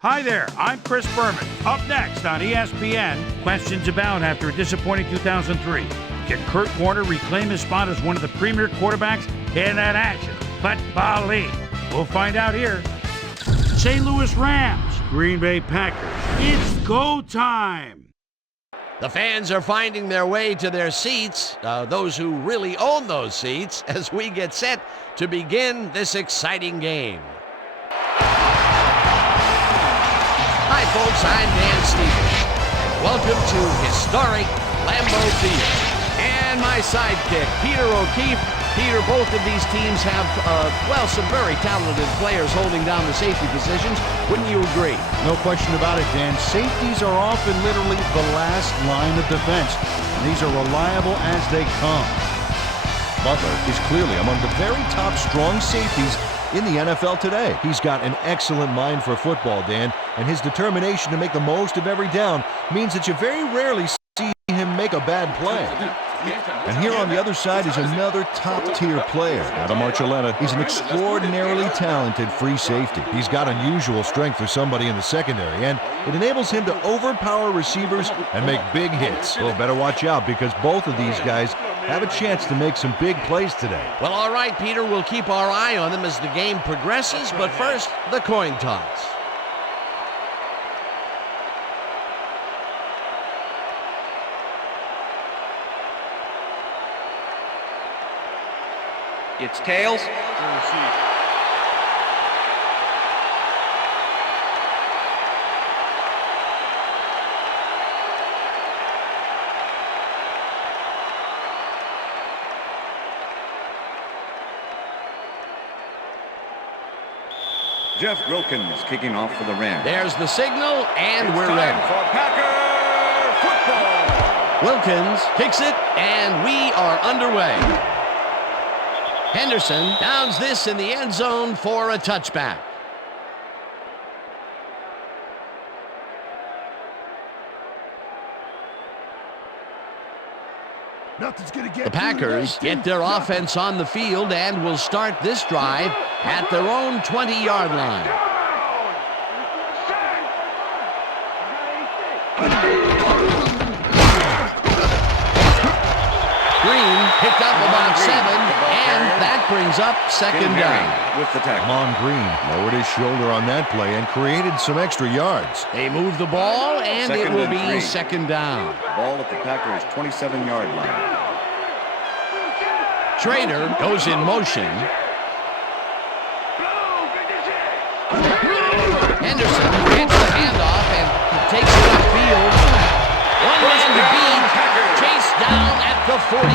Hi there, I'm Chris Berman. Up next on ESPN, questions about after a disappointing 2003. Can Kurt Warner reclaim his spot as one of the premier quarterbacks in that action? Football-y. We'll find out here. St. Louis Rams, Green Bay Packers. It's go time. The fans are finding their way to their seats, those who really own those seats, as we get set to begin this exciting game. Hi, folks. I'm Dan Stevens. Welcome to historic Lambeau Field. And my sidekick, Peter O'Keefe. Peter, both of these teams have, some very talented players holding down the safety positions. Wouldn't you agree? No question about it, Dan. Safeties are often literally the last line of defense. And these are reliable as they come. Butler is clearly among the very top strong safeties in the NFL today. He's got an excellent mind for football, Dan, and his determination to make the most of every down means that you very rarely see him make a bad play. And here on the other side is another top-tier player. Adam Archuleta. He's an extraordinarily talented free safety. He's got unusual strength for somebody in the secondary, and it enables him to overpower receivers and make big hits. So better watch out, because both of these guys have a chance to make some big plays today. Well, all right, Peter, we'll keep our eye on them as the game progresses, but first, the coin toss. It's tails. Jeff Wilkins kicking off for the Rams. There's the signal, and we're time ready. For Packer football. Wilkins kicks it, and we are underway. Henderson downs this in the end zone for a touchback. The Packers get their offense on the field and will start this drive at their own 20-yard line. Green picked up about 7, and that brings up second down. With the tackle. Mon Green lowered his shoulder on that play and created some extra yards. They move the ball, and it will be second down. Ball at the Packers' 27-yard line. Trader goes in motion. Henderson gets the handoff and takes it upfield. One man to beat. Chased down at the 41.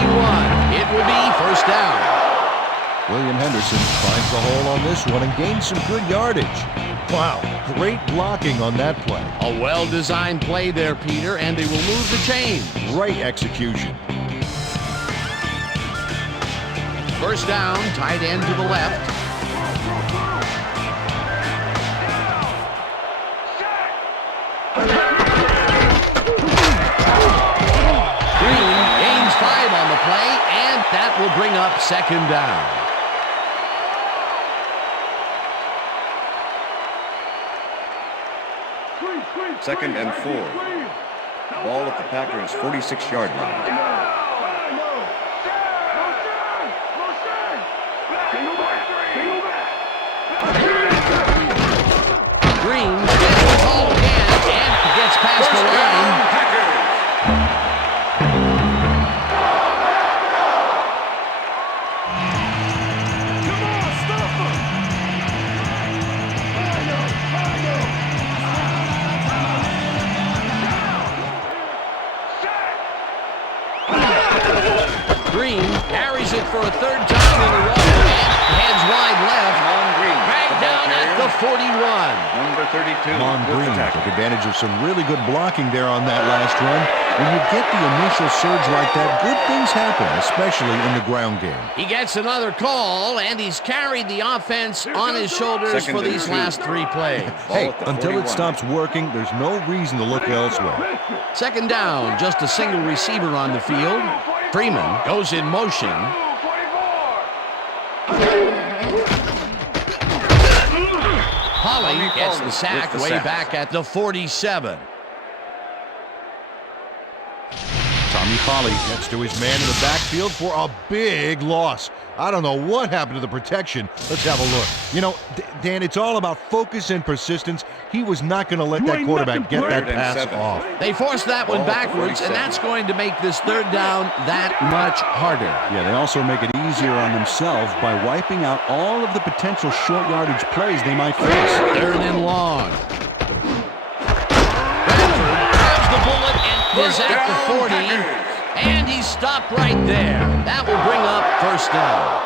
It will be first down. William Henderson finds the hole on this one and gains some good yardage. Wow, great blocking on that play. A well-designed play there, Peter, and they will move the chains. Great execution. First down, tight end to the left. Green gains 5 on the play, and that will bring up second down. Second and 4. Ball at the Packers' 46-yard line. Green gets the ball again and gets past the line. Green carries it for a third time in a row and heads wide left. Dragged down at the 41. Number 32. Mon Green took advantage of some really good blocking there on that last run. When you get the initial surge like that, good things happen, especially in the ground game. He gets another call, and he's carried the offense on his shoulders for these last 3 plays. Hey, until it stops working, there's no reason to look elsewhere. Second down, just a single receiver on the field. Freeman goes in motion. Polly gets the sack with the way sack. back at the 47. Tommy Polly gets to his man in the backfield for a big loss. I don't know what happened to the protection. Let's have a look. You know, Dan, it's all about focus and persistence. He was not going to let that quarterback get that pass off. They forced that one backwards, and that's going to make this third down that much harder. Yeah, they also make it easier on themselves by wiping out all of the potential short yardage plays they might face. Third and long. Bradford grabs the bullet and is at the 40. And he's stopped right there. That will bring up first down.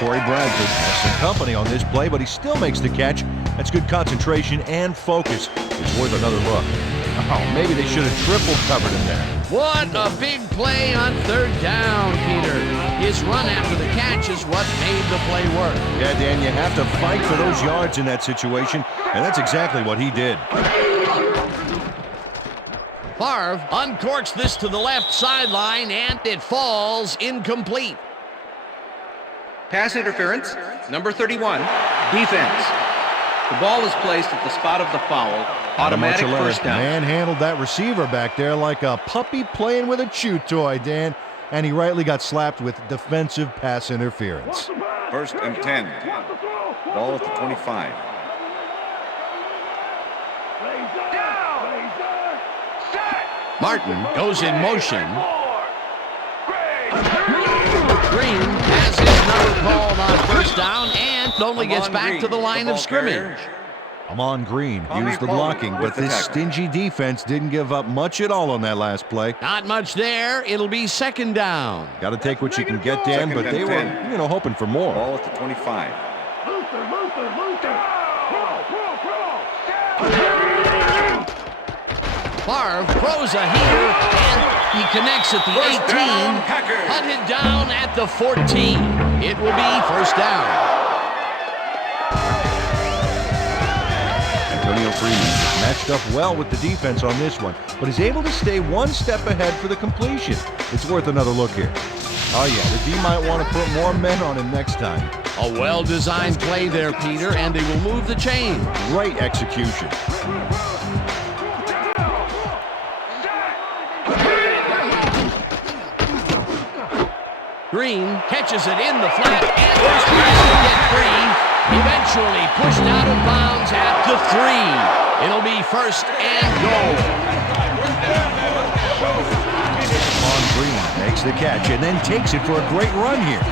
Corey Bradford has some company on this play, but he still makes the catch. That's good concentration and focus. It's worth another look. Oh, maybe they should have triple covered him there. What a big play on third down, Peter. His run after the catch is what made the play work. Yeah, Dan, you have to fight for those yards in that situation, and that's exactly what he did. Favre uncorks this to the left sideline, and it falls incomplete. Pass interference, number 31, defense. The ball is placed at the spot of the foul. Automatic first down. Manhandled that receiver back there like a puppy playing with a chew toy, Dan. And he rightly got slapped with defensive pass interference. First and 10. Ball at the 25. Martin goes in motion. Green has his number called on first down and only gets back to the line of scrimmage. Amon Green used the blocking, but this stingy defense didn't give up much at all on that last play. Not much there. It'll be second down. Got to take what you can get, Dan, but they were, hoping for more. Ball at the 25. Favre throws a heater, and he connects at the 18, hunted down at the 14. It will be first down. Antonio Freeman matched up well with the defense on this one, but is able to stay one step ahead for the completion. It's worth another look here. Oh yeah, the D might want to put more men on him next time. A well-designed play there, Peter, and they will move the chain. Great execution. Green catches it in the flat and is trying to get free. Eventually pushed out of bounds at the 3. It'll be first and goal. Amon Green makes the catch and then takes it for a great run here.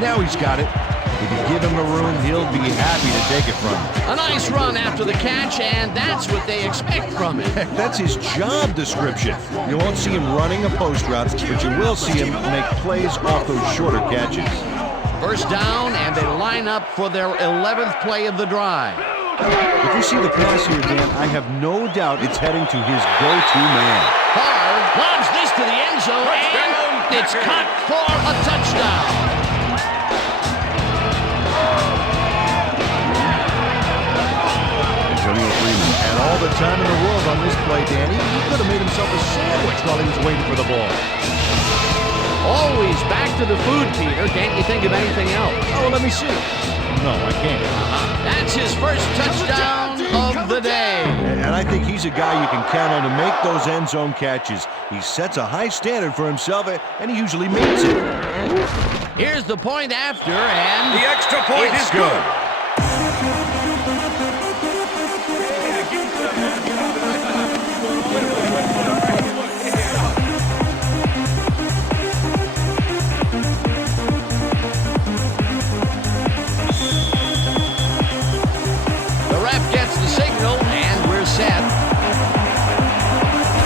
Now he's got it. If you give him the room, he'll be happy to take it from him. A nice run after the catch, and that's what they expect from him. That's his job description. You won't see him running a post route, but you will see him make plays off those shorter catches. First down, and they line up for their 11th play of the drive. If you see the pass here, Dan, I have no doubt it's heading to his go-to man. Favre lobs this to the end zone, and it's caught for a touchdown. Antonio Freeman had all the time in the world on this play, Danny. He could have made himself a sandwich while he was waiting for the ball. Always back to the food, Peter. Can't you think of anything else? Oh, let me see. No, I can't. That's his first touchdown of the day. And I think he's a guy you can count on to make those end zone catches. He sets a high standard for himself, and he usually meets it. Here's the point after, and The extra point is good. the ref gets the signal, and we're set.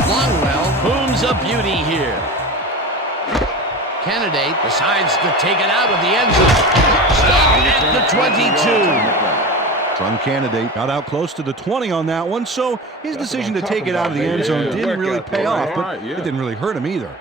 Longwell booms a beauty here. Candidate decides to take it out of the end zone. Stopped at the 22. Strong Candidate got out close to the 20 on that one, so his decision to take it out of the end zone didn't really pay off, but it didn't really hurt him either.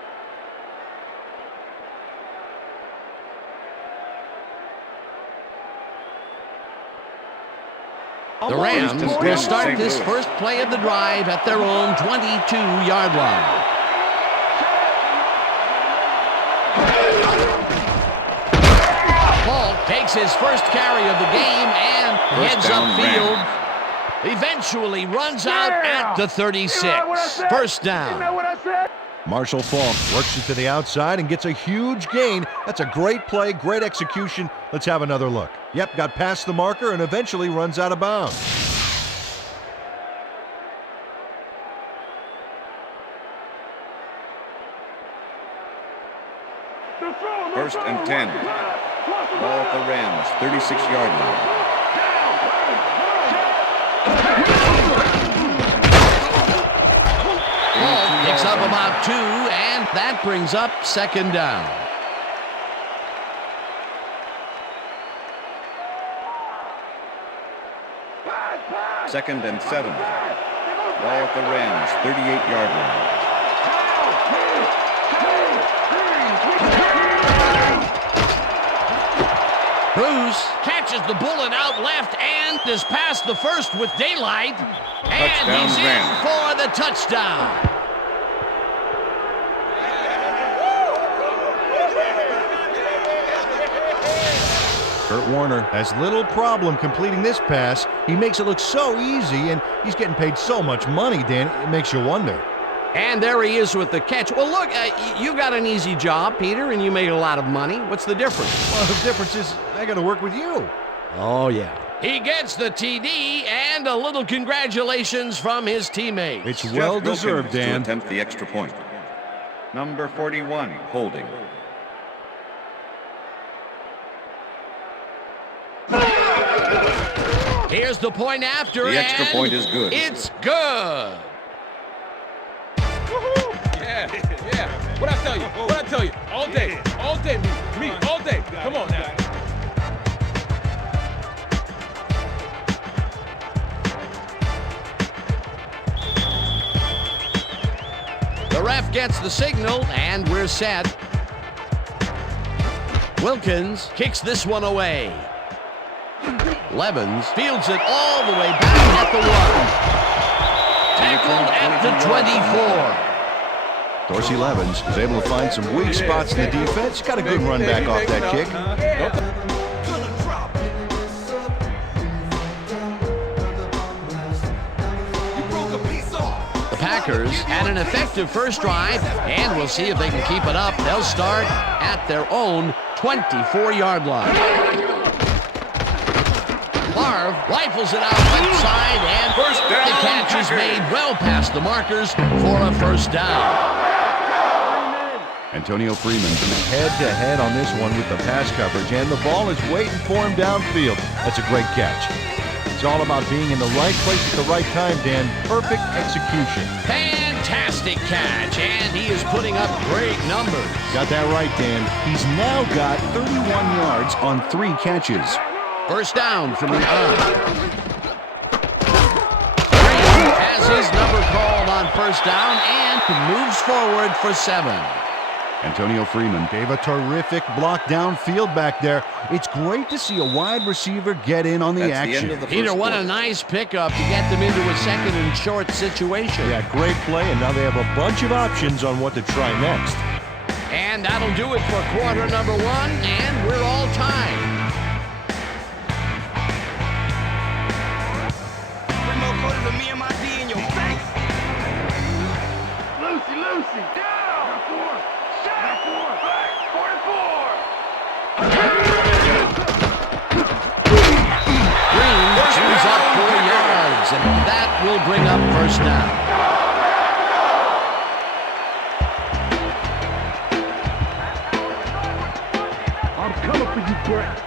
The Rams will start this first play of the drive at their own 22-yard line. takes his first carry of the game and heads upfield. Eventually runs out at the 36. First down. Marshall Falk works it to the outside and gets a huge gain. That's a great play, great execution. Let's have another look. Yep, got past the marker and eventually runs out of bounds. First and 10. Ball at the Rams, 36-yard line. Ball picks up about 2, and that brings up second down. Second and 7. Ball at the Rams, 38-yard line. Bruce catches the bullet out left and is past the first with daylight. And Touchdown, he's in Rams. for the touchdown. Kurt Warner has little problem completing this pass. He makes it look so easy, and he's getting paid so much money, Dan, it makes you wonder. And there he is with the catch. Well, look, you got an easy job, Peter, and you made a lot of money. What's the difference? Well, the difference is I got to work with you. Oh, yeah. He gets the TD and a little congratulations from his teammates. It's Jeff well deserved, Wilkins Dan. to attempt the extra point. Number 41, holding. Here's the point after, The extra and point is good. It's good. Yeah. What I tell you? All day, me, all day. Come on now. The ref gets the signal, and we're set. Wilkins kicks this one away. Levens fields it all the way back at the 1. Tackled at the 24. Dorsey Levens is able to find some weak spots in the defense. Got a good run back off that kick. The Packers had an effective first drive, and we'll see if they can keep it up. They'll start at their own 24-yard line. Favre rifles it out left side, and First down, the catch is made well past the markers for a first down. Antonio Freeman head-to-head on this one with the pass coverage, and the ball is waiting for him downfield. That's a great catch. It's all about being in the right place at the right time, Dan. Perfect execution. Fantastic catch, and he is putting up great numbers. Got that right, Dan. He's now got 31 yards on 3 catches. First down from the line. Green has his number called on first down and moves forward for 7. Antonio Freeman gave a terrific block downfield back there. It's great to see a wide receiver get in on the That's the action. end of the Peter, first what a quarter. nice pickup to get them into a second and short situation. Yeah, great play, and now they have a bunch of options on what to try next. And that'll do it for quarter number 1, and we're all tied. Lucy, down! 4, shot! 44! Green chews up 4 yards, and that will bring up first down. I'm coming for you, Brett.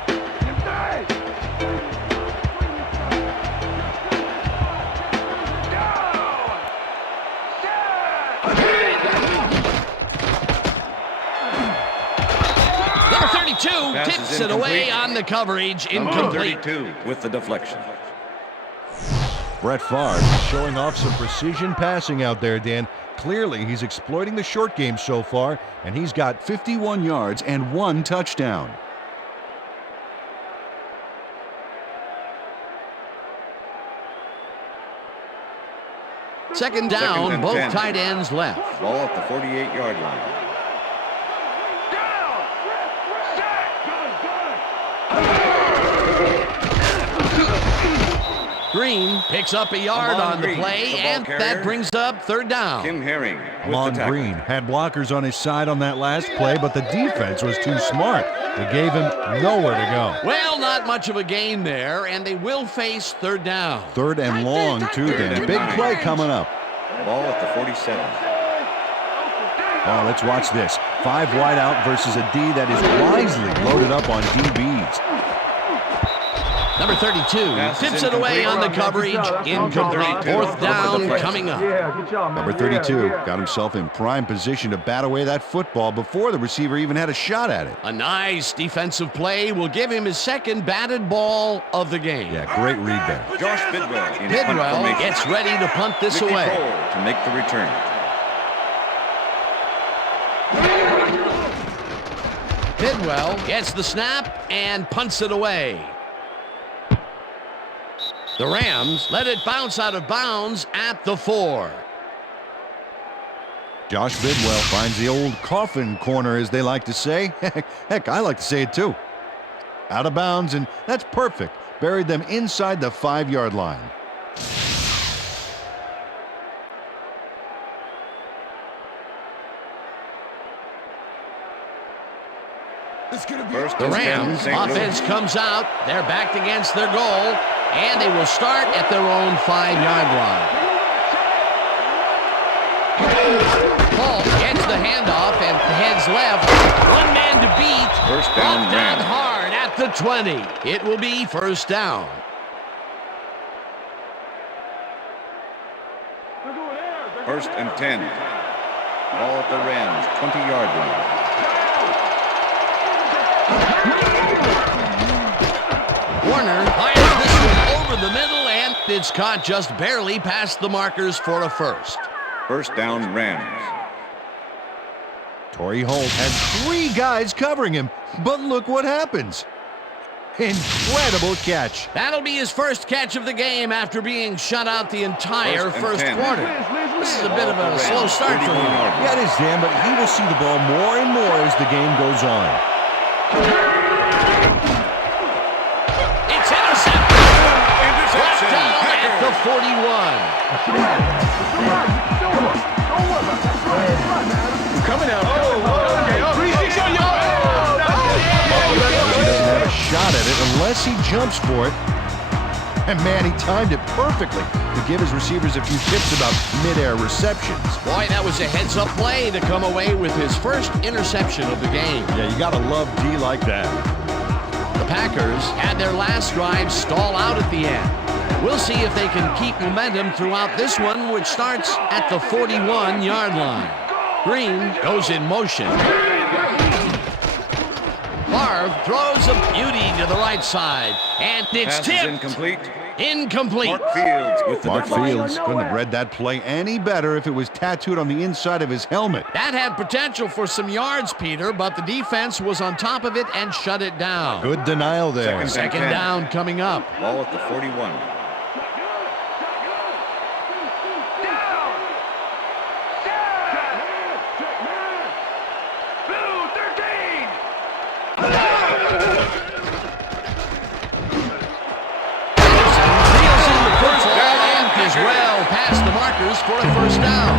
Number 32 Pass is tips it away incomplete. on the coverage. Number Incomplete. 32 with the deflection. Brett Favre is showing off some precision passing out there, Dan. Clearly, he's exploiting the short game so far, and he's got 51 yards and 1 touchdown. Second down, and both 10. tight ends left. Ball at the 48-yard line. Down! Green picks up a yard on the play, and that brings up third down. Kim Herring with the Amon tackle. Green had blockers on his side on that last play, but the defense was too smart. They gave him nowhere to go. Well, not much of a gain there, and they will face third down. Third and long, too, Dan. Big play coming up. Ball at the 47. Oh, let's watch this. 5 wide out versus a D that is wisely loaded up on DBs. Number 32 tips it away on the coverage. Incomplete. Fourth down coming up. Number 32 got himself in prime position to bat away that football before the receiver even had a shot at it. A nice defensive play will give him his second batted ball of the game. Yeah, great read there. Josh Bidwell in punt Bidwell formation. gets ready to punt this Mickey away. Cole to make the return. Bidwell gets the snap and punts it away. The Rams let it bounce out of bounds at the 4. Josh Bidwell finds the old coffin corner, as they like to say. Heck, I like to say it too. Out of bounds, and that's perfect. Buried them inside the 5-yard line. The Rams offense comes out. They're backed against their goal, and they will start at their own 5-yard line. Paul gets the handoff and heads left. One man to beat. First down, Brought down Rams. hard at the 20. It will be first down. First and 10. Ball at the Rams, 20-yard line. Warner fires this one over the middle, and it's caught just barely past the markers for a first. First down, Rams. Torrey Holt had 3 guys covering him, but look what happens. Incredible catch. That'll be his first catch of the game after being shut out the entire first 10. quarter. This is a bit of a slow start for him. Yeah, it is, Dan, but he will see the ball more and more as the game goes on. It's intercepted. Interception. Down at the 41. Coming out. He doesn't have a shot at it unless he jumps for it. And man, he timed it perfectly to give his receivers a few tips about mid-air receptions. Boy, that was a heads-up play to come away with his first interception of the game. Yeah, you gotta love D like that. The Packers had their last drive stall out at the end. We'll see if they can keep momentum throughout this one, which starts at the 41-yard line. Green goes in motion. Favre throws a beauty to the right side, and it's Pass is tipped. incomplete. Incomplete. Mark Fields with the Mark deflection. Fields couldn't have read that play any better if it was tattooed on the inside of his helmet. That had potential for some yards, Peter, but the defense was on top of it and shut it down. Good denial there. Second down coming up. Ball at the 41. Reels in the football and is well past the markers for a first down.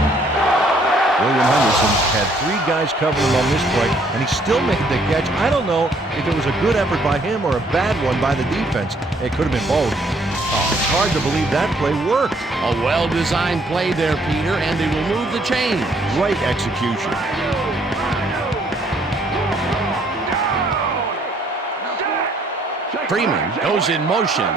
William Henderson had 3 guys covering him on this play, and he still made the catch. I don't know if it was a good effort by him or a bad one by the defense. It could have been both. Oh, it's hard to believe that play worked. A well-designed play there, Peter, and they will move the chain. Great execution. Freeman goes in motion.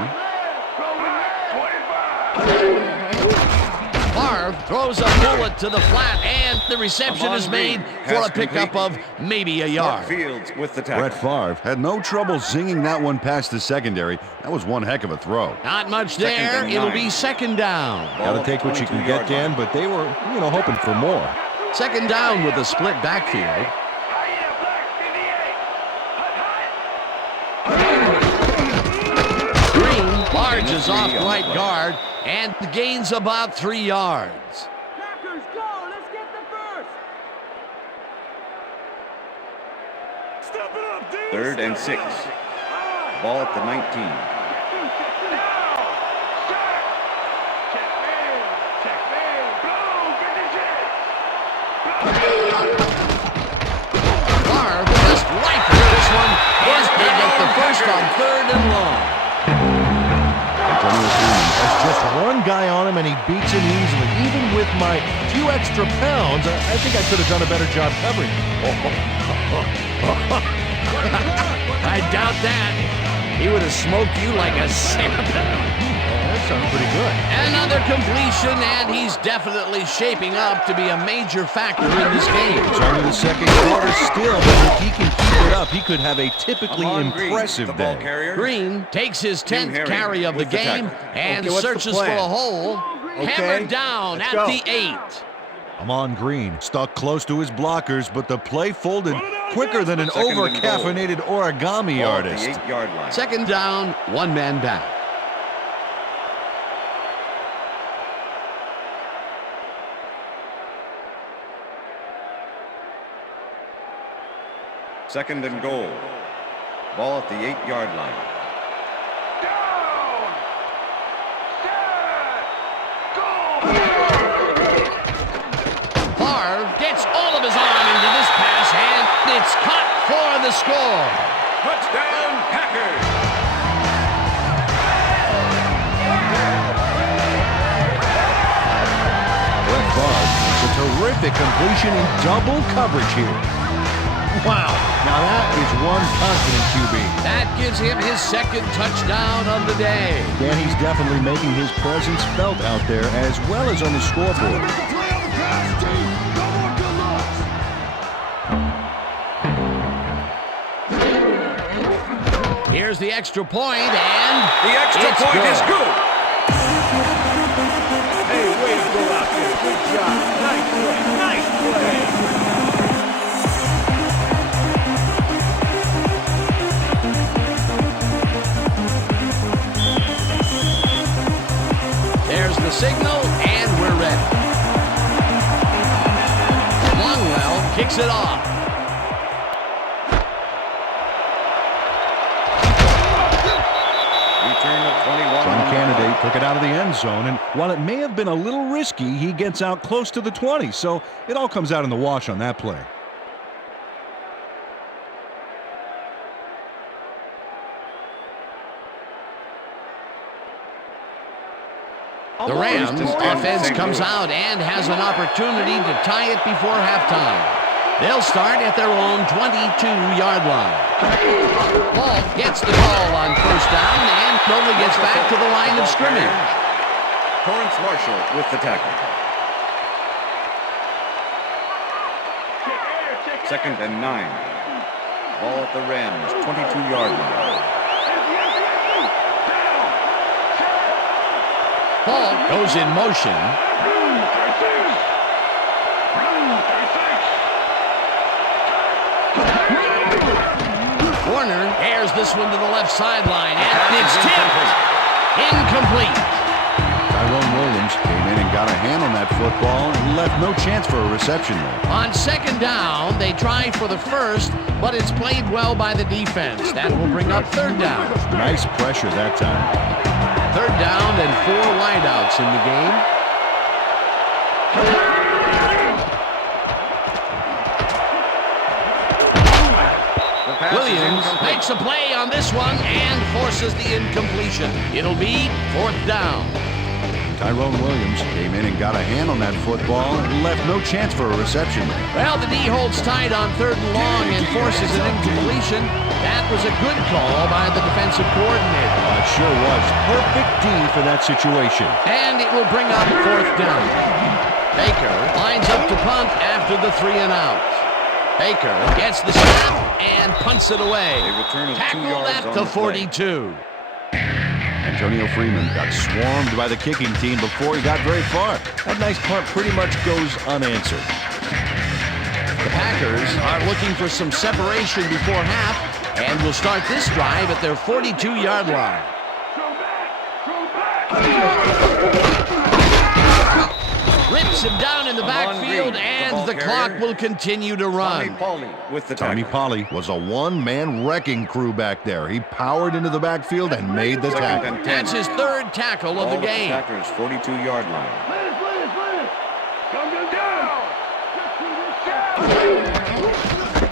Favre throws a bullet to the flat, and the reception is made for a pickup of maybe a Mark yard. Fields with the tackle. Brett Favre had no trouble zinging that one past the secondary. That was one heck of a throw. Not much Second there. and It'll 9. be second down. Ball Got at to take the what you can 22-yard get, Dan, line. but they were, hoping for more. Second down with a split backfield. Green barges off right guard and gains about 3 yards. Packers, go! Let's get the first! Step it up, D! Third and 6. Ball at the 19. on 3rd and long. Antonio Freeman has just one guy on him, and he beats him easily. Even with my few extra pounds, I think I could have done a better job covering him. I doubt that. He would have smoked you like a salmon. That sounds pretty good. Another completion, and he's definitely shaping up to be a major factor in this game. It's only the second quarter still, but if he can keep it up, he could have a typically impressive day. Green takes his 10th carry of the game and Okay, what's the searches for plan? a hole. Hammered down let's at go. the 8. Amon Green stuck close to his blockers, but the play folded quicker than an Second and goal. over-caffeinated origami Ball at artist. the 8-yard line. 2nd down, 1 man back. Second and goal. Ball at the 8-yard line. Favre gets all of his arm into this pass, and it's caught for the score. Touchdown, Packers! Brett Favre makes a terrific completion in double coverage here. Wow, now that is one confident QB. That gives him his 2nd touchdown of the day. Dan, he's definitely making his presence felt out there as well as on the scoreboard. Here's the extra point, and The extra it's point is good. Hey, way to go out there. Good job. Nice play. Nice play. There's the signal, and we're ready. Longwell kicks it off. Return of 21. John Candidate took it out of the end zone, and while it may have been a little risky, he gets out close to the 20, so it all comes out in the wash on that play. The Rams offense comes out and has an opportunity to tie it before halftime. They'll start at their own 22-yard line. Ball gets the call on 1st down and only gets back to the line of scrimmage. Torrance Marshall with the tackle. 2nd and 9. Ball at the Rams, 22-yard line. Ball goes in motion. Warner airs this one to the left sideline, and it's tipped. Incomplete. Tyrone Williams came in and got a hand on that football and left no chance for a reception there. On 2nd down, they try for the 1st, but it's played well by the defense. That will bring up 3rd down. Nice pressure that time. 3rd down and 4 wideouts in the game. Williams makes a play on this one and forces the incompletion. It'll be 4th down. Tyrone Williams came in and got a hand on that football and left no chance for a reception there. Well, the D holds tight on 3rd and long and forces an incompletion. That was a good call by the defensive coordinator. It sure was. Perfect D for that situation. And it will bring up 4th down. Baker lines up to punt after the 3 and out. Baker gets the snap and punts it away. A return of 2 Tackle yards that on to the play. 42. Antonio Freeman got swarmed by the kicking team before he got very far. That nice punt pretty much goes unanswered. The Packers are looking for some separation before half and will start this drive at their 42-yard line. Rips him down in the backfield, and the clock will continue to run. Pauly with the Tony tackle. Pauly was a one-man wrecking crew back there. He powered into the backfield and made the 2nd tackle. and 10. That's his 3rd tackle of the game. Packers 42-yard line. Come down!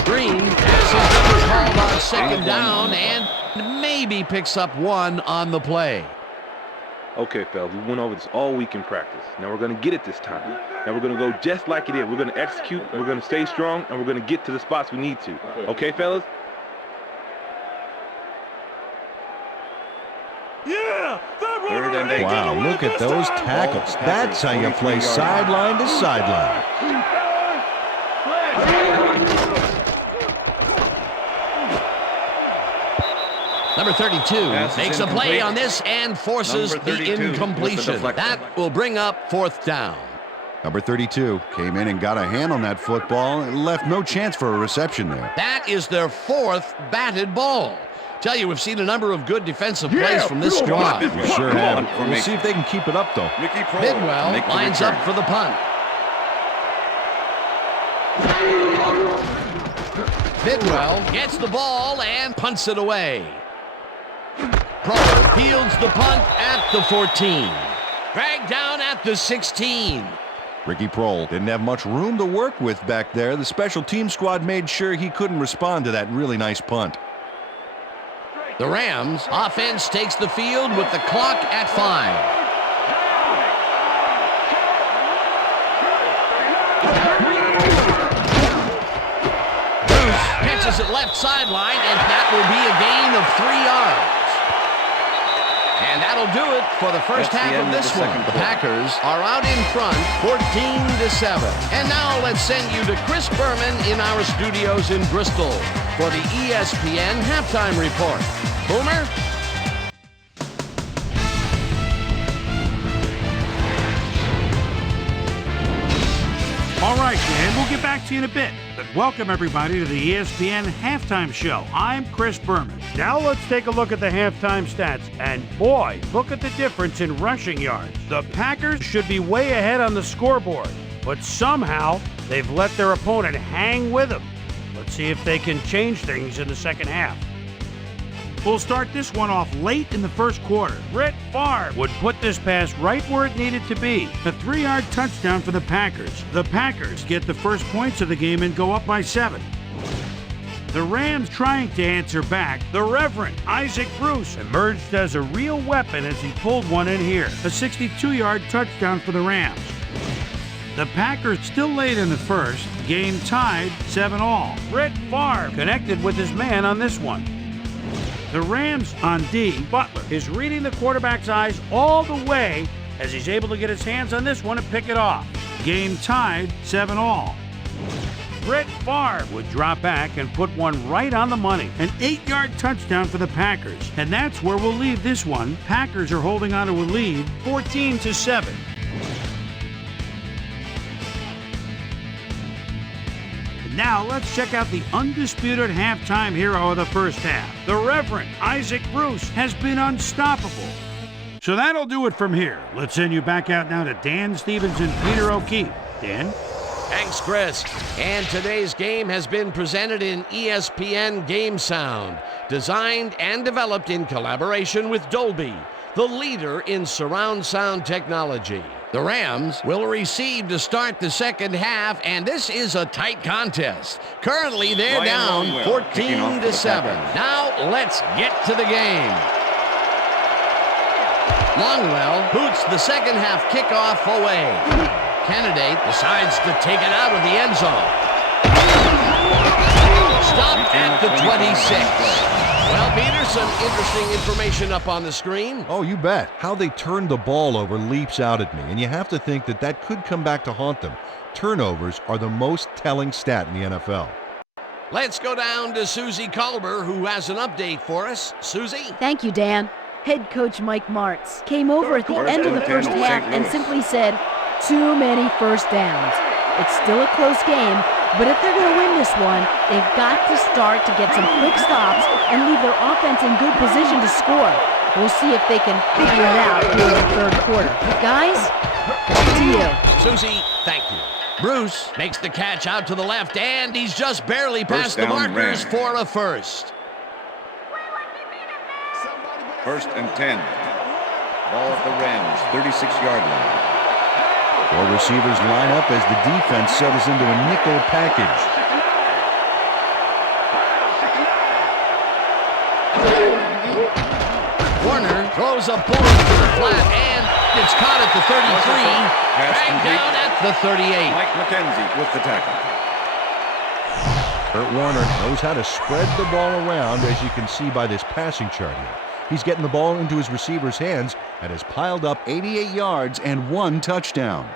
Green has his number called on 2nd down, and Maybe picks up one on the play. Okay, fellas, we went over this all week in practice. Now we're going to get it this time. Now we're going to go just like it is. We're going to execute, we're going to stay strong, and we're going to get to the spots we need to. Okay, fellas? Yeah! Third and 8. Wow, look at those tackles. That's how you play sideline to sideline. Number 32 Pass is makes a play incomplete. on this and forces Number the 32 with the incompletion. deflection. That will bring up 4th down. Number 32 came in and got a hand on that football and left no chance for a reception there. That is their 4th batted ball. Tell you, we've seen a number of good defensive plays from this squad. We sure have. Come on, We'll see if they can keep it up, though. Ricky Prohl Bidwell make the lines return. up for the punt. Bidwell gets the ball and punts it away. Prohl fields the punt at the 14. Dragged down at the 16. Ricky Prohl didn't have much room to work with back there. The special team squad made sure he couldn't respond to that really nice punt. The Rams offense takes the field with the clock at 5. Bruce catches it left sideline, and that will be a gain of 3 yards. And that'll do it for the first That's the half end of of this the one. second The quarter. Packers are out in front, 14-7. And now let's send you to Chris Berman in our studios in Bristol for the ESPN halftime report. Boomer? All right, Dan, we'll get back to you in a bit. But welcome, everybody, to the ESPN Halftime Show. I'm Chris Berman. Now let's take a look at the halftime stats. And boy, look at the difference in rushing yards. The Packers should be way ahead on the scoreboard, but somehow they've let their opponent hang with them. Let's see if they can change things in the second half. We'll start this one off late in the first quarter. Brett Favre would put this pass right where it needed to be. A 3-yard touchdown for the Packers. The Packers get the first points of the game and go up by 7. The Rams trying to answer back. The Reverend Isaac Bruce emerged as a real weapon as he pulled one in here. A 62-yard touchdown for the Rams. The Packers still late in the first. Game tied 7-all. Brett Favre connected with his man on this one. The Rams on D. Butler is reading the quarterback's eyes all the way as he's able to get his hands on this one and pick it off. Game tied 7-all. Brett Favre would drop back and put one right on the money. An 8-yard touchdown for the Packers. And that's where we'll leave this one. Packers are holding on to a lead 14-7. Now let's check out the undisputed halftime hero of the first half. The Reverend Isaac Bruce has been unstoppable. So that'll do it from here. Let's send you back out now to Dan Stevens and Peter O'Keefe. Dan? Thanks, Chris. And today's game has been presented in ESPN Game Sound, designed and developed in collaboration with Dolby, the leader in surround sound technology. The Rams will receive to start the second half, and this is a tight contest. Currently, they're Ryan down Longwell kicking off for the 14-7. Packers. Now, let's get to the game. Longwell boots the second half kickoff away. Candidate decides to take it out of the end zone. Stopped at the 26. Well, Peter, some interesting information up on the screen. Oh, you bet. How they turned the ball over leaps out at me, and you have to think that that could come back to haunt them. Turnovers are the most telling stat in the NFL. Let's go down to Susie Culber, who has an update for us. Susie? Thank you, Dan. Head coach Mike Martz came over at the First end of and the 10 first on half St. and Louis. simply said, too many first downs. It's still a close game, but if they're going to win this one, they've got to start to get some quick stops and leave their offense in good position to score. We'll see if they can figure it out here in the third quarter. Guys, back to you. Susie, thank you. Bruce makes the catch out to the left, and he's just barely past First the down, markers Rams. for a first. First and 10. Ball at the Rams, 36-yard line. Four receivers line up as the defense settles into a nickel package. Warner throws a bullet to the flat, and it's caught at the 33. Back down at the 38. Mike McKenzie with the tackle. Kurt Warner knows how to spread the ball around, as you can see by this passing chart here. He's getting the ball into his receiver's hands and has piled up 88 yards and 1 touchdown.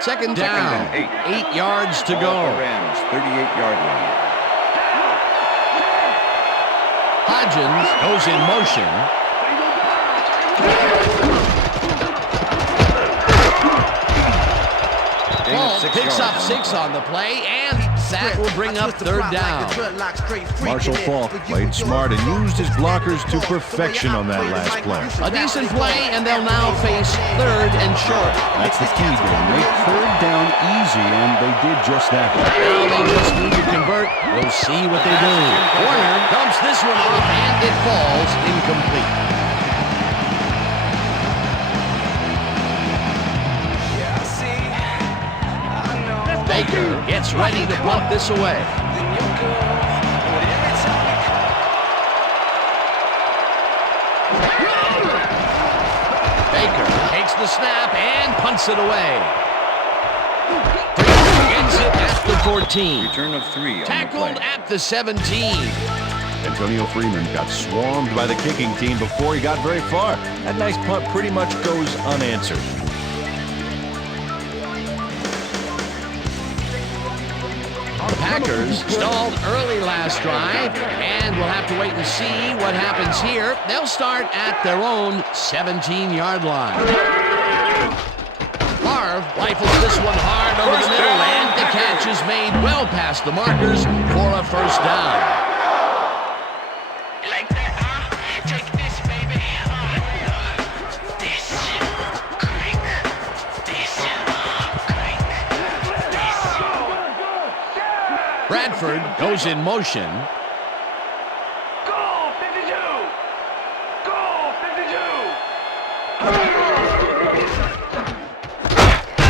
Second down, 8 yards to Ball go. at the Rams, 38-yard line. Hodgins goes in motion. Ball picks up 6 on the play, and that will bring up third down. Marshall Faulk played smart and used his blockers to perfection on that last play. A decent play, and they'll now face third and short. That's the key, to make third down easy, and they did just that. Now they just need to convert. We'll see what they do. Warner dumps this one off, and it falls incomplete. Baker gets ready to block this away. Baker takes the snap and punts it away. Gets it at the 14. Return of 3 on the Tackled play. at the 17. Antonio Freeman got swarmed by the kicking team before he got very far. That nice punt pretty much goes unanswered. The Packers stalled early last drive, and we'll have to wait and see what happens here. They'll start at their own 17-yard line. Favre rifles this one hard over the middle, and the catch is made well past the markers for a first down. Bradford goes in motion. Goal 52! Goal 52!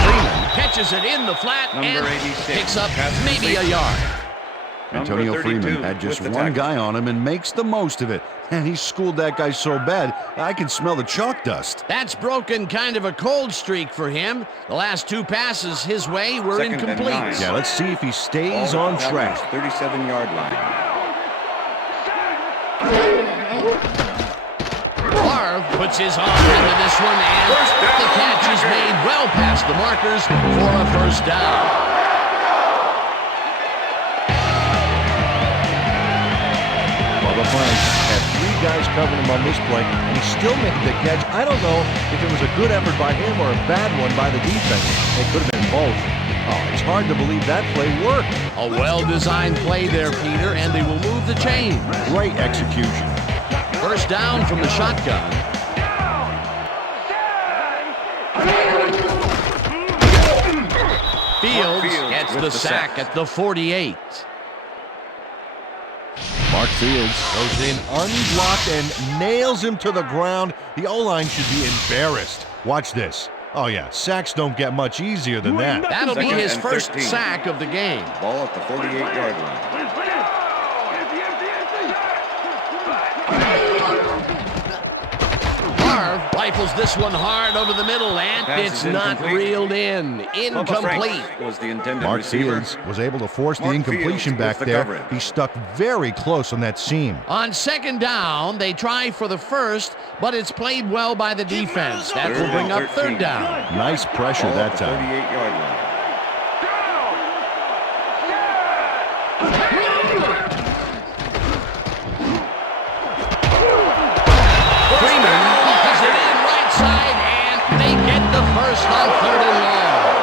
Freeman catches it in the flat Number and 86 picks up passes maybe a safety. yard. Antonio Number Freeman 32 had just with the one tackle. guy on him and makes the most of it. And he schooled that guy so bad, I can smell the chalk dust. That's broken kind of a cold streak for him. The last 2 passes his way were Second and incomplete. 9. Yeah, let's see if he stays Ball on at the track. Packers' 37-yard line. Favre puts his arm into this one, and the catch is made well past the markers for a first down. Bubba Frank had 3 guys covering him on this play, and he still made the catch. I don't know if it was a good effort by him or a bad one by the defense. It could have been both. Oh, it's hard to believe that play worked. A well-designed play there, Peter, and they will move the chain. Great execution. First down from the shotgun. Fields gets with the the sack sack. at the 48. Mark Fields goes in unblocked and nails him to the ground. The O-line should be embarrassed. Watch this. Oh, yeah, sacks don't get much easier than that. That'll be Second his and first 13. sack of the game. Ball at the 48-yard line. Favre rifles this one hard over the middle, and Pass it's is not incomplete. reeled in. Bubba Incomplete. Frank was the intended Mark receiver. Fields was able to force the Mark incompletion Fields back with the there. coverage. He stuck very close on that seam. On second down, they try for the first, but it's played well by the defense. That will bring up 13. third down. Nice pressure Ball that at the time. 38-yard line. Freeman pushes it in right side, and they get the first on third and long.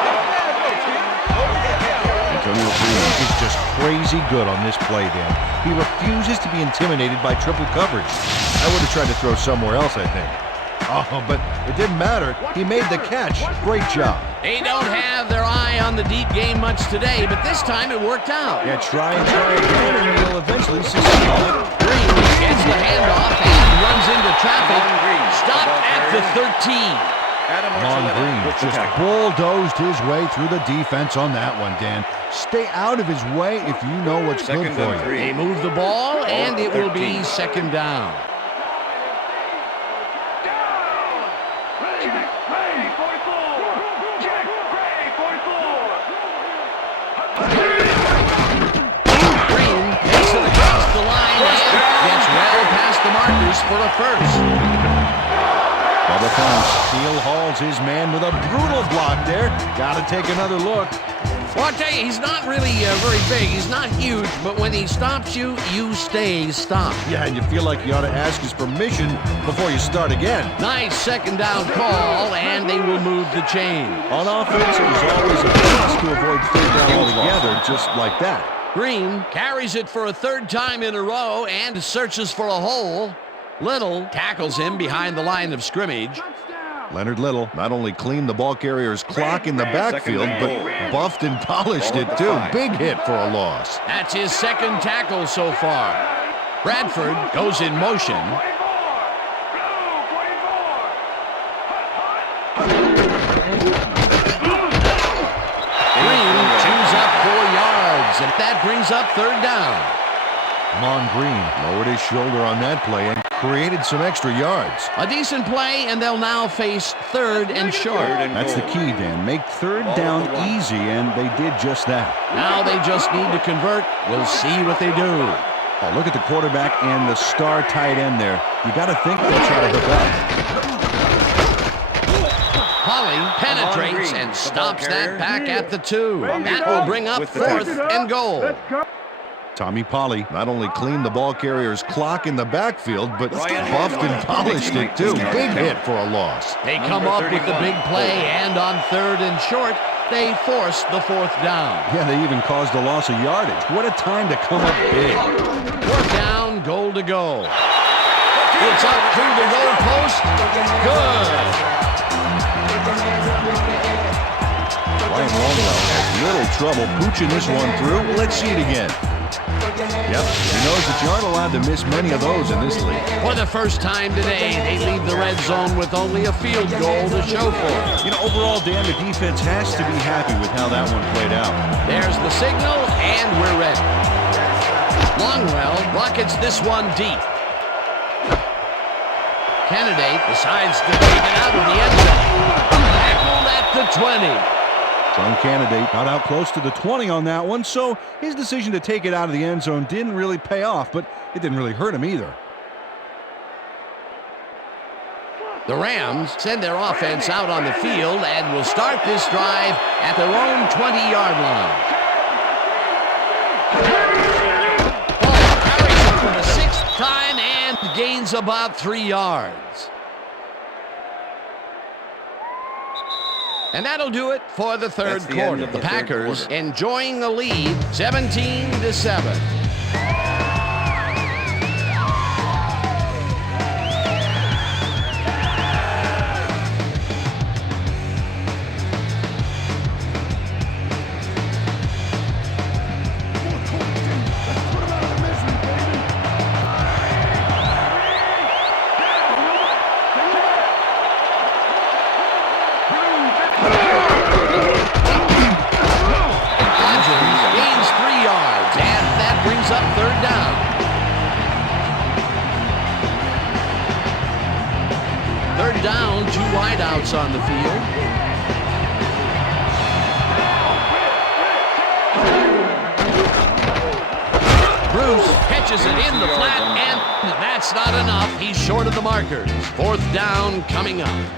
Antonio Freeman is just crazy good on this play, Dan. He refuses to be intimidated by triple coverage. I would have tried to throw somewhere else, I think. Oh, but it didn't matter. He made the catch. Great job. They don't have their eye on the deep game much today, but this time it worked out. Yeah, try and try again, and you'll eventually succeed. Green gets the handoff and runs into traffic. Stopped at the 13. Adam Vaughn Archuleta Green with the just tackle. bulldozed his way through the defense on that one, Dan. Stay out of his way if you know what's good Second for and you. 3. They move the ball, and it will be 13. second down. Green makes it across the line and gets well past the markers for a first. Bubba Funk Steele hauls his man with a brutal block there. Got to take another look. Well, I'll tell you, he's not really very big. He's not huge, but when he stops you, you stay stopped. Yeah, and you feel like you ought to ask his permission before you start again. Nice second down call, and they will move the chain. On offense, it was always a plus to avoid third down altogether, just like that. Green carries it for a third time in a row and searches for a hole. Little tackles him behind the line of scrimmage. Leonard Little not only cleaned the ball carrier's clock in the backfield, but buffed and polished it too. Big hit for a loss. That's his second tackle so far. Bradford goes in motion. Green chews up 4 yards, and that brings up third down. Mon Green lowered his shoulder on that play and created some extra yards. A decent play, and they'll now face third and short. That's the key, Dan. Make third down easy, and they did just that. Now they just need to convert. We'll see what they do. Oh, look at the quarterback and the star tight end there. You got to think they'll try to hook up. Holly penetrates and stops that back at the 2. That will bring up fourth and goal. Tommy Polly not only cleaned the ball carrier's clock in the backfield, but buffed and polished it too. Big hit for a loss. They come up with the big play, and on third and short, they force the fourth down. Yeah, they even caused a loss of yardage. What a time to come up big. Fourth down, goal to go. It's up through the goal post. Good. Ryan Longwell has little trouble pooching this one through. Let's see it again. Yep, he knows that you aren't allowed to miss many of those in this league. For the first time today, they leave the red zone with only a field goal to show for it. You know, overall, Dan, the defense has to be happy with how that one played out. There's the signal, and we're ready. Longwell rockets this one deep. Candidate decides to take it out of the end zone. Tackled at the 20. John Candidate got out close to the 20 on that one, so his decision to take it out of the end zone didn't really pay off, but it didn't really hurt him either. The Rams send their offense out on the field and will start this drive at their own 20-yard line. Ball carries it for the 6th time and gains about 3 yards. And that'll do it for the third quarter. The Packers enjoying a lead, 17-7. Down, 2 wideouts on the field. Bruce catches it in the flat, and that's not enough. He's short of the markers. 4th down coming up.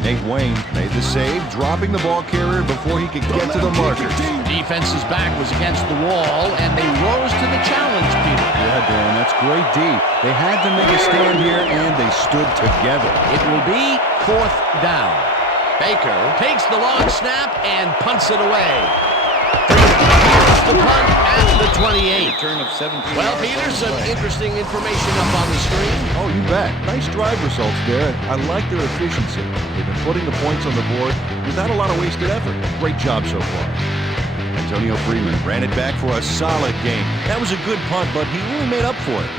Nate Wayne made the save, dropping the ball carrier before he could get to the markers. Defense's back was against the wall, and they rose to the challenge, Peter. Yeah, Dan, that's great D. They had to make a stand here, and they stood together. It will be 4th down. Baker takes the long snap and punts it away. The punt at the 28. Turn of 17. Well, Peter, some interesting information up on the screen. Oh, you bet. Nice drive results there. I like their efficiency. They've been putting the points on the board without a lot of wasted effort. Great job so far. Antonio Freeman ran it back for a solid game. That was a good punt, but he really made up for it.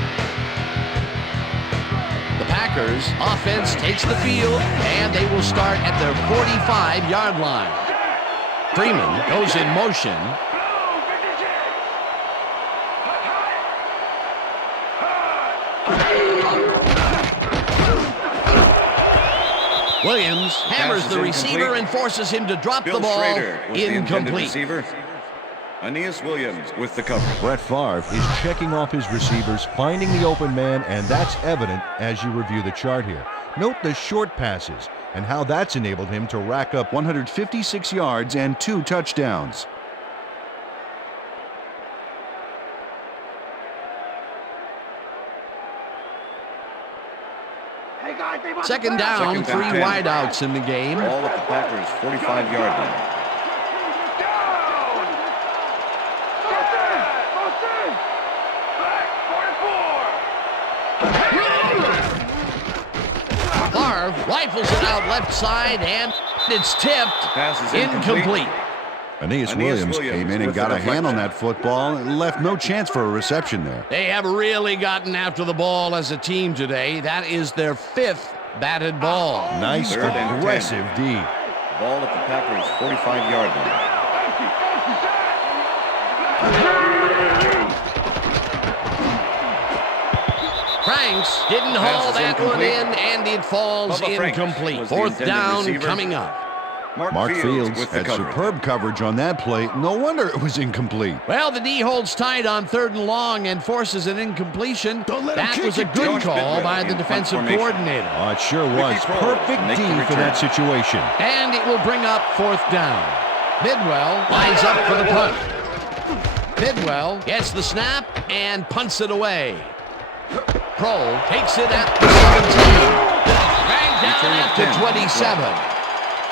The Packers offense takes the field, and they will start at their 45-yard line. Freeman goes in motion. Williams hammers Pass is the receiver incomplete. and forces him to drop Bill the ball. Schrader was the intended Incomplete. receiver. Aeneas Williams with the coverage. Brett Favre is checking off his receivers, finding the open man, and that's evident as you review the chart here. Note the short passes and how that's enabled him to rack up 156 yards and 2 touchdowns. Second down, 3 wideouts in the game. Ball at the Packers' 45-yard line. Favre rifles it out left side, and it's tipped. Pass is Incomplete. Aeneas Williams came in and with got the a hand on that football and left no chance for a reception there. They have really gotten after the ball as a team today. That is their 5th batted ball. Nice, Third and aggressive D. Ball at the Packers' 45-yard line. Franks didn't Pass haul is that one incomplete. in, and it falls Bubba Franks incomplete. was the 4th intended down receiver. coming up. Mark Fields with the had coverage. superb coverage on that play. No wonder it was incomplete. Well, the D holds tight on 3rd and long and forces an incompletion. That was a good Josh call Bidwell by in the punt defensive formation. coordinator. Oh, it sure was. Prohl Perfect make D the for return. that situation. And it will bring up 4th down. Bidwell lines up for the punt. Bidwell gets the snap and punts it away. Prohl takes it at the 17. Dragged down Return at of the 10. 27.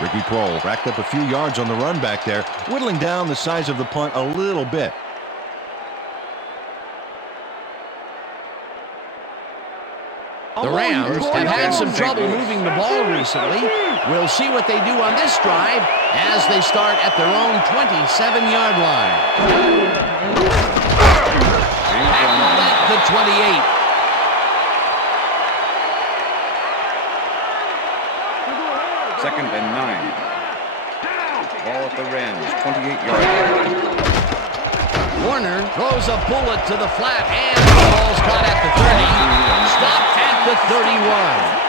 Ricky Prohl racked up a few yards on the run back there, whittling down the size of the punt a little bit. The Rams have had some trouble moving the ball recently. We'll see what they do on this drive as they start at their own 27-yard line. Tackled at the 28. Second and 9. Ball at the Rams' 28-yard line. Warner throws a bullet to the flat, and the ball's caught at the 30. Stopped at the 31.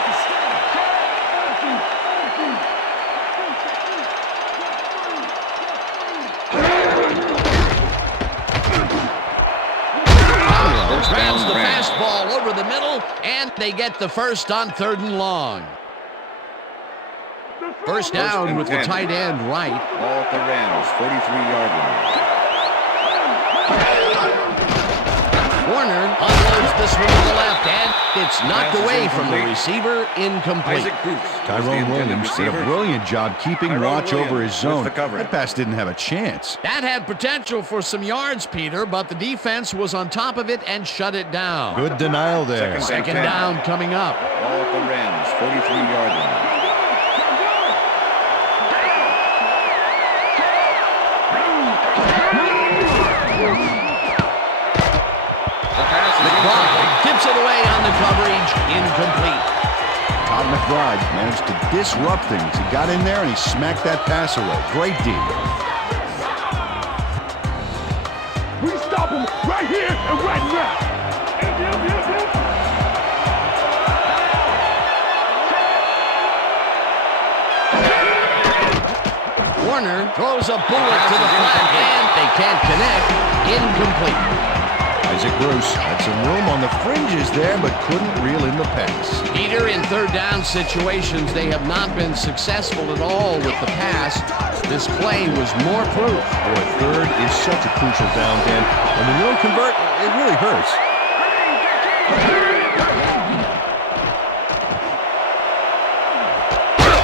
Grabs the fastball over the middle, and they get the first on 3rd and long. First down with the tight end right. Ball at the Rams' 43-yard line. Warner unloads this one to the left, and it's knocked Pass is away from the incomplete. receiver, incomplete. Isaac Bruce was the Tyrone intended Williams did a receiver. brilliant job keeping Tyrone watch over his Williams zone. with the coverage. That pass didn't have a chance. That had potential for some yards, Peter, but the defense was on top of it and shut it down. Good denial there. Second down coming up. Ball at the Rams' 43-yard line. McBride tips it away on the coverage, incomplete. Todd McBride managed to disrupt things. He got in there and he smacked that pass away. Great D. We stop him right here and right now. Warner throws a bullet to the flat, and they can't connect, incomplete. Isaac Bruce had some room on the fringes there, but couldn't reel in the pass. Peter, in 3rd down situations, they have not been successful at all with the pass. This play was more proof. Boy, 3rd is such a crucial down, Dan. And when you don't convert, it really hurts.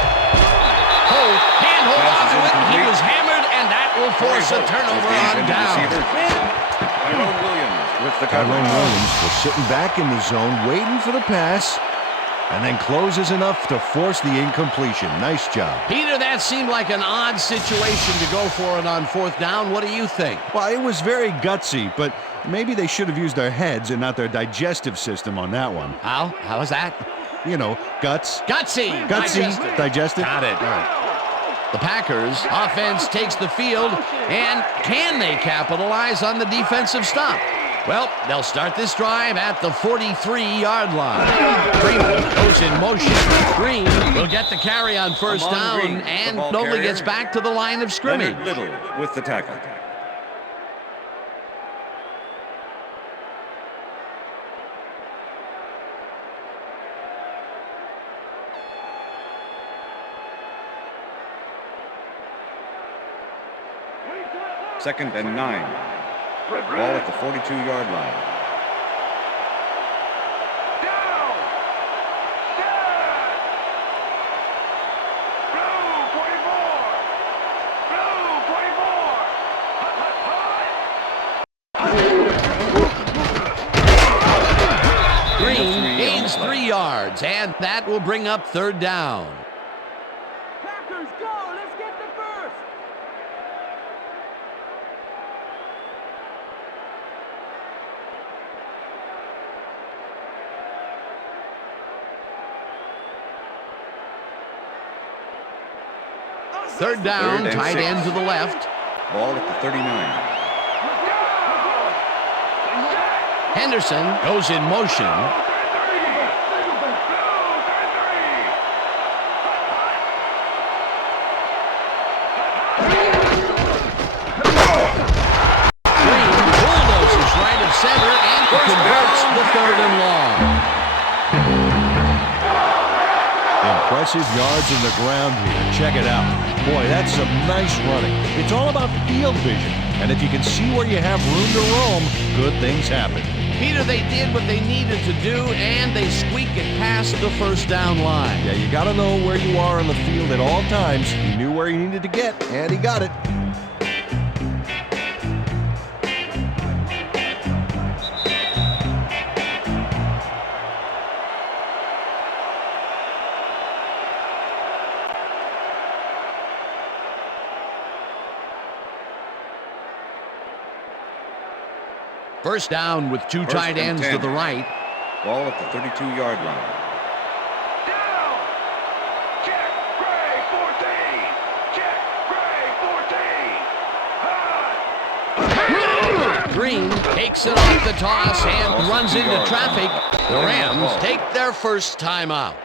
Cole can't hold on to it. He was hammered, and that will force a turnover on down. Tyrone Williams with the Tyrone coverage. Williams was sitting back in the zone, waiting for the pass, and then closes enough to force the incompletion. Nice job. Peter, that seemed like an odd situation to go for it on 4th down. What do you think? Well, it was very gutsy, but maybe they should have used their heads and not their digestive system on that one. How? How is that? You know, guts. Gutsy. Gutsy. Digestive. Got it. The Packers offense takes the field, and can they capitalize on the defensive stop? Well, they'll start this drive at the 43-yard line. Freeman goes in motion. Green will get the carry on first Among down Green, and the ball only carrier. gets back to the line of scrimmage. Leonard Little with the tackle. Second and 9. Ball at the 42-yard line. Green gains 3 yards, and that will bring up third down. Packers, go! Let's get the first! Third down, Third and tight 6. end to the left. Ball at the 39. Henderson goes in motion. Green bulldozes right of center and converts the third and long. Impressive yards in the ground here. Check it out. Boy, that's some nice running. It's all about field vision. And if you can see where you have room to roam, good things happen. Peter, they did what they needed to do, and they squeak it past the first down line. Yeah, you got to know where you are on the field at all times. He knew where he needed to get, and he got it. First down with two First tight and ends 10. to the right. Ball at the 32-yard line. Green takes it off the toss and runs into traffic. The Rams take their first timeout.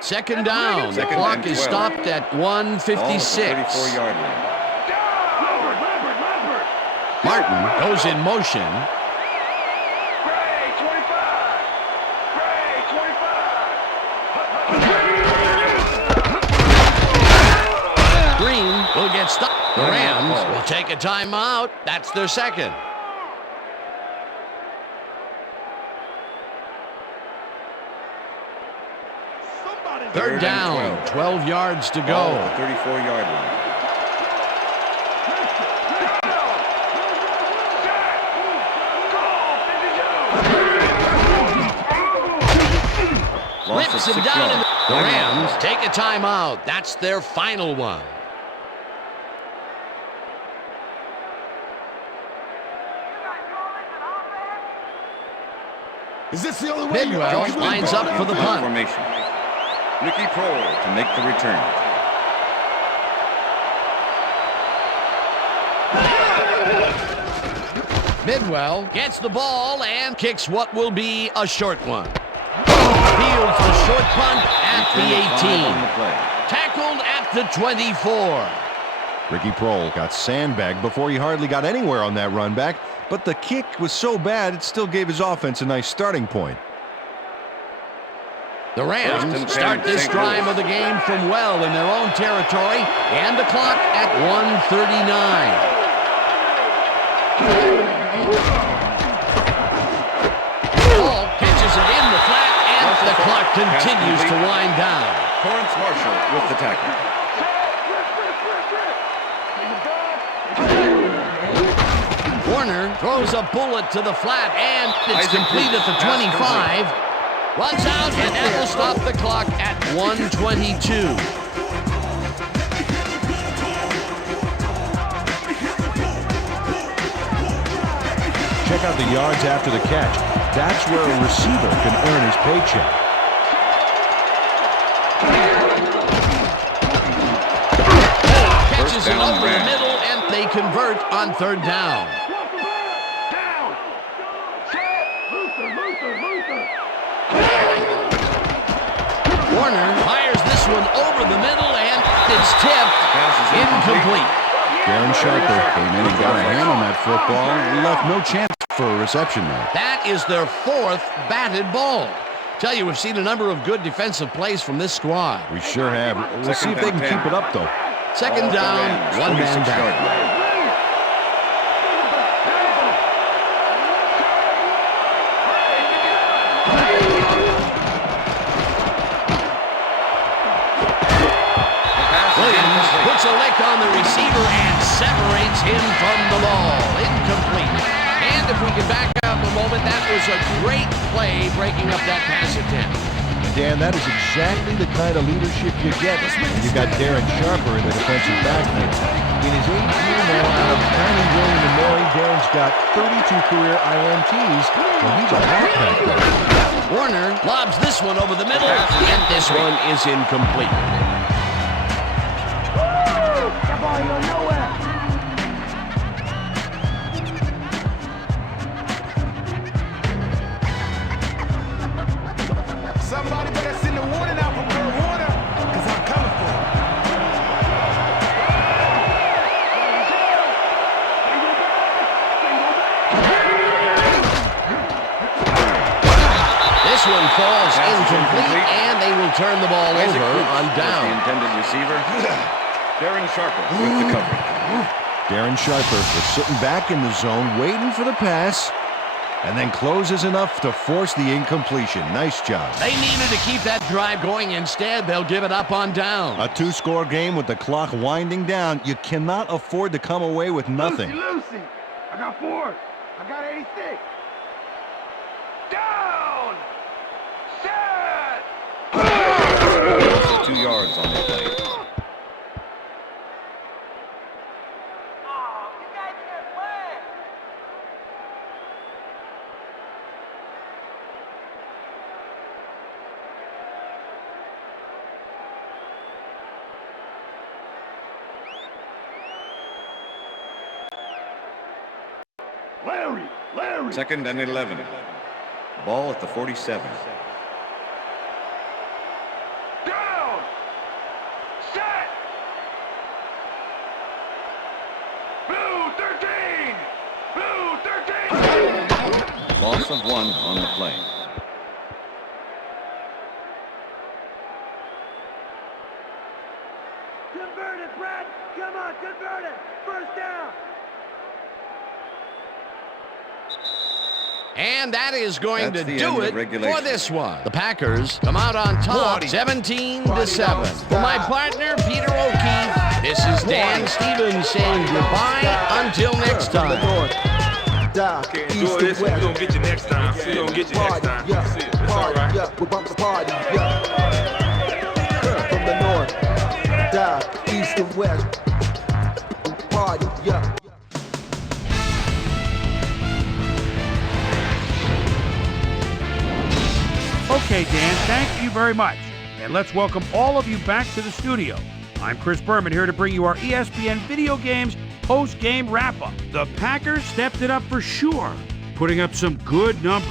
Second down. The Second clock and is 12. stopped at Ball at the 1:56. 34-yard line. Martin goes in motion. Green will get stopped. The Rams will take a timeout. That's their second. Third down, 12 yards to Ball go. at the 34-yard line. Loss of Whips him 6 down. yards. The Rams take a timeout. That's their final one. Is this the only way? Bidwell lines up for the punt. Formation. Ricky Prohl to make the return. Bidwell gets the ball and kicks what will be a short one. Fields the short punt at the 18. On the play. Tackled at the 24. Ricky Prohl got sandbagged before he hardly got anywhere on that run back, but the kick was so bad it still gave his offense a nice starting point. The First Rams and 10, start this St. drive Louis. of the game from well in their own territory, and the clock at 1:39. Ball catches it in the flat, and the clock continues to wind down. Torrance Marshall with the tackle. Warner throws a bullet to the flat, and it's complete at the 25. Runs out, and that will stop the clock at 1:22. Check out the yards after the catch. That's where a receiver can earn his paycheck. one on over the Brand. middle, and they convert on third down. Warner fires this one over the middle, and it's tipped. Incomplete. Darren Sharper came in and got a hand on that football and left no chance for a reception there. That is their fourth batted ball. Tell you, we've seen a number of good defensive plays from this squad. We sure have. We'll see if they can keep it up, though. Second down, one man back. Williams puts a lick on the receiver and separates him from the ball. Incomplete. And if we can back up a moment, that was a great play breaking up that pass attempt. Dan, that is exactly the kind of leadership you get when you got Darren Sharper in the defensive backfield. In his 8th year now out of County William and Mary, Darren's got 32 career INTs, and he's a halfback. Warner lobs this one over the middle, and this one is incomplete. Somebody better send the warning out for Kurt Warner, because I'm coming for him. This one falls incomplete, and they will turn the ball over on The down. intended receiver, Darren Sharper with the coverage. Darren Sharper was sitting back in the zone, waiting for the pass, and then closes enough to force the incompletion. Nice job. They needed to keep that drive going. Instead, they'll give it up on down. A 2-score game with the clock winding down. You cannot afford to come away with nothing. Lucy, I got 4. I got 86. Down! Set! Also 2 yards on the play. Larry! 2nd and 11. Ball at the 47. Down! Set! Blue 13! Blue 13! Loss of 1 on the play. Convert it, Brad! Come on, convert it! First down! And that is going That's to the do end of it regulation. for this one. The Packers come out on top, 17-7. For my partner, Peter O'Keefe, this is Dan Stevens saying goodbye until next time. Okay, enjoy this. We're gonna get you next time. We're gonna get you next time. See it. It's all right. Yeah, we bump the party, yeah. From the north, south, east and west. Party, yeah. Okay, Dan, thank you very much. And let's welcome all of you back to the studio. I'm Chris Berman here to bring you our ESPN Video Games post-game wrap-up. The Packers stepped it up for sure, putting up some good numbers.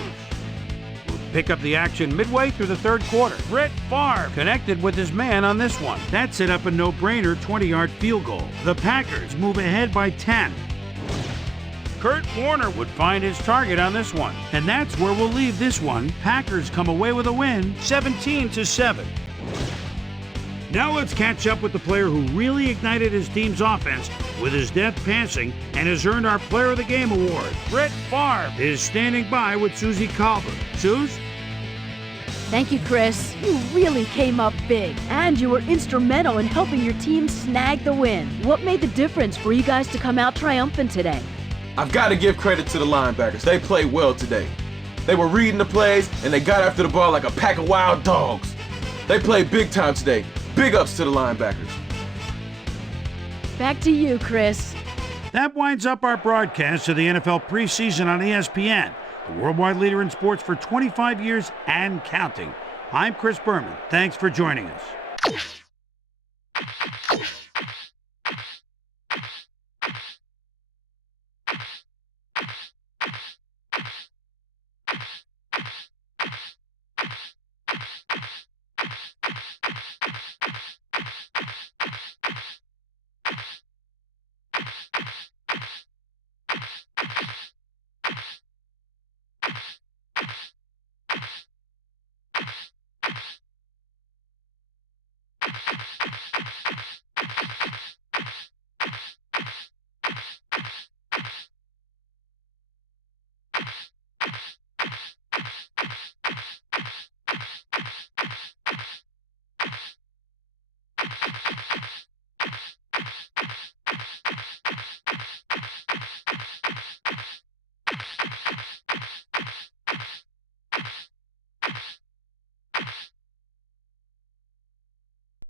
We'll pick up the action midway through the third quarter. Brett Favre connected with his man on this one. That set up a no-brainer 20-yard field goal. The Packers move ahead by 10. Kurt Warner would find his target on this one. And that's where we'll leave this one. Packers come away with a win, 17-7. Now let's catch up with the player who really ignited his team's offense with his deft passing and has earned our Player of the Game award. Brett Favre is standing by with Susie Colbert. Suze? Thank you, Chris. You really came up big, and you were instrumental in helping your team snag the win. What made the difference for you guys to come out triumphant today? I've got to give credit to the linebackers. They played well today. They were reading the plays, and they got after the ball like a pack of wild dogs. They played big time today. Big ups to the linebackers. Back to you, Chris. That winds up our broadcast of the NFL preseason on ESPN, the worldwide leader in sports for 25 years and counting. I'm Chris Berman. Thanks for joining us.